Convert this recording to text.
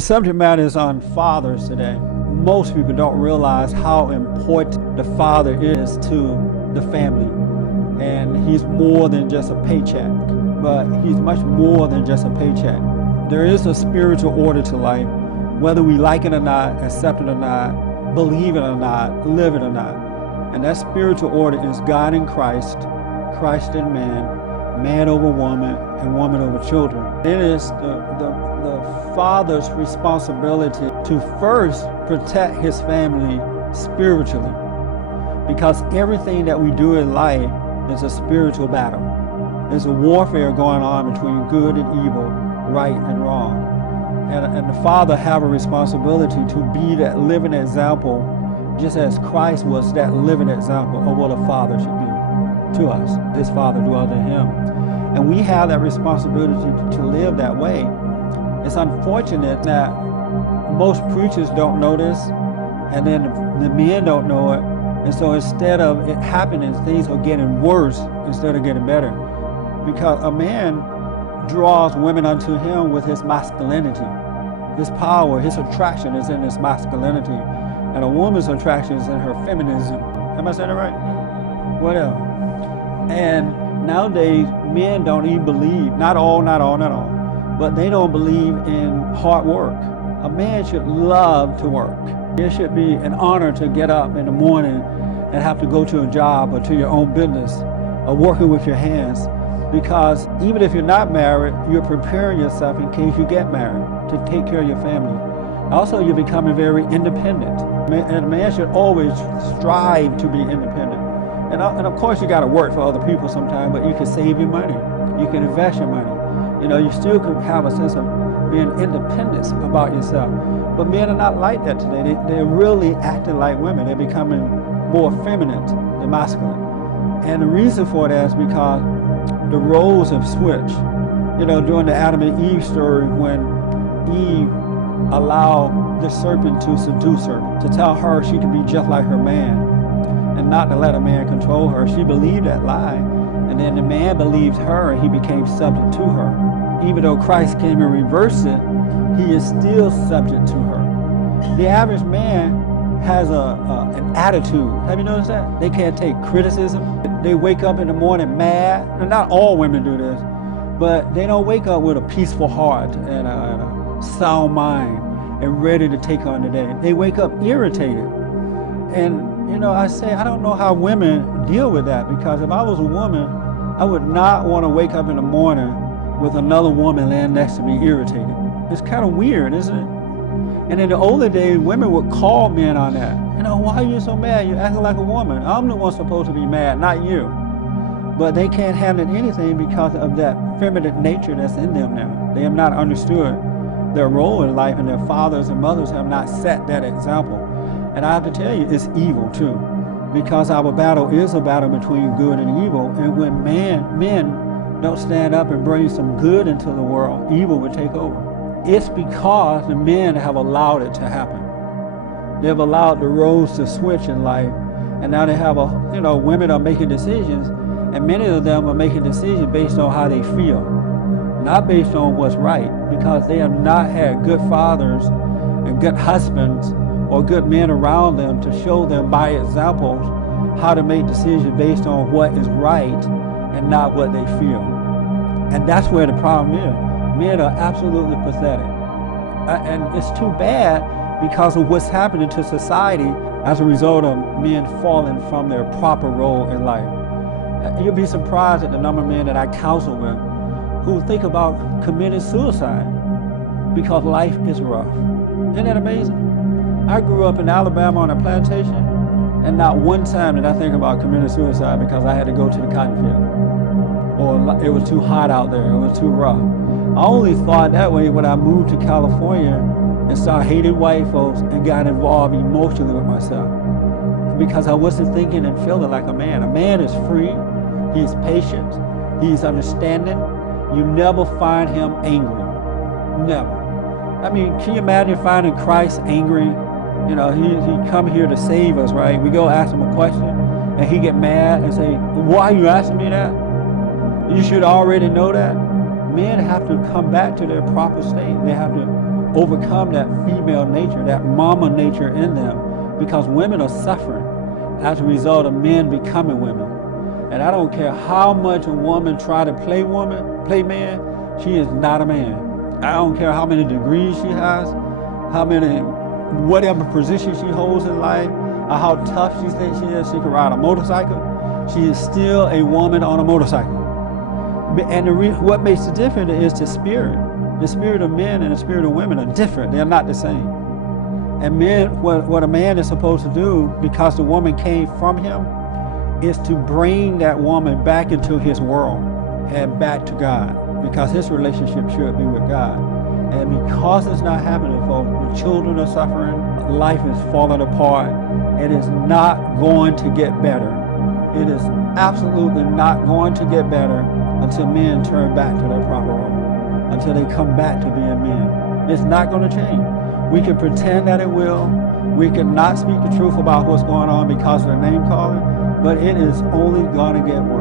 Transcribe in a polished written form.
The subject matter is on fathers today. Most people don't realize how important the father is to the family. And he's more than just a paycheck, but he's much more than just a paycheck. There is a spiritual order to life, whether we like it or not, accept it or not, believe it or not, live it or not. And that spiritual order is God in Christ, Christ in man, man over woman, and woman over children. It is the father's responsibility to first protect his family spiritually, because everything that we do in life is a spiritual battle. There's a warfare going on between good and evil, right and wrong. And the father have a responsibility to be that living example, just as Christ was that living example of what a father should be to us. His father dwelt in him. And we have that responsibility to live that way. It's unfortunate that most preachers don't know this, and then the men don't know it. And so instead of it happening, things are getting worse instead of getting better. Because a man draws women unto him with his masculinity. His power, his attraction is in his masculinity. And a woman's attraction is in her feminism. Am I saying that right? Whatever. And nowadays, men don't even believe, not all, but they don't believe in hard work. A man should love to work. It should be an honor to get up in the morning and have to go to a job or to your own business or working with your hands, because even if you're not married, you're preparing yourself in case you get married to take care of your family. Also, you're becoming very independent. And a man should always strive to be independent. And of course, you got to work for other people sometimes, but you can save your money. You can invest your money. You know, you still can have a sense of being independent about yourself. But men are not like that today. They're really acting like women. They're becoming more feminine than masculine. And the reason for that is because the roles have switched. You know, during the Adam and Eve story, when Eve allowed the serpent to seduce her, to tell her she could be just like her man, and not to let a man control her, she believed that lie. And then the man believed her, and he became subject to her. Even though Christ came and reversed it, he is still subject to her. The average man has an attitude. Have you noticed that? They can't take criticism. They wake up in the morning mad. And not all women do this, but they don't wake up with a peaceful heart and a sound mind and ready to take on the day. They wake up irritated. And, you know, I say, I don't know how women deal with that, because if I was a woman, I would not want to wake up in the morning with another woman laying next to me irritated. It's kind of weird, isn't it? And in the older days, women would call men on that. You know, why are you so mad? You're acting like a woman. I'm the one supposed to be mad, not you. But they can't handle anything because of that feminine nature that's in them now. They have not understood their role in life, and their fathers and mothers have not set that example. And I have to tell you, it's evil too, because our battle is a battle between good and evil. And when men don't stand up and bring some good into the world, evil will take over. It's because the men have allowed it to happen. They've allowed the roles to switch in life, and now they have women are making decisions, and many of them are making decisions based on how they feel, not based on what's right, because they have not had good fathers and good husbands or good men around them to show them by examples how to make decisions based on what is right and not what they feel. And that's where the problem is. Men are absolutely pathetic. And it's too bad because of what's happening to society as a result of men falling from their proper role in life. You'll be surprised at the number of men that I counsel with who think about committing suicide because life is rough. Isn't that amazing? I grew up in Alabama on a plantation, and not one time did I think about committing suicide because I had to go to the cotton field, or it was too hot out there, it was too rough. I only thought that way when I moved to California and started hating white folks and got involved emotionally with myself, because I wasn't thinking and feeling like a man. A man is free, he's patient, he's understanding. You never find him angry, never. I mean, can you imagine finding Christ angry? You know, he come here to save us, right? We go ask him a question, and he get mad and say, why are you asking me that? You should already know that. Men have to come back to their proper state. They have to overcome that female nature, that mama nature in them, because women are suffering as a result of men becoming women. And I don't care how much a woman try to play man, she is not a man. I don't care how many degrees she has, whatever position she holds in life, or how tough she thinks she is. She can ride a motorcycle. She is still a woman on a motorcycle. And what makes it different is the spirit. The spirit of men and the spirit of women are different. They're not the same. And men, what a man is supposed to do, because the woman came from him, is to bring that woman back into his world and back to God, because his relationship should be with God. And because it's not happening, folks, the children are suffering, life is falling apart, it is not going to get better. It is absolutely not going to get better until men turn back to their proper role, until they come back to being men. It's not going to change. We can pretend that it will. We can not speak the truth about what's going on because of the name calling, but it is only going to get worse.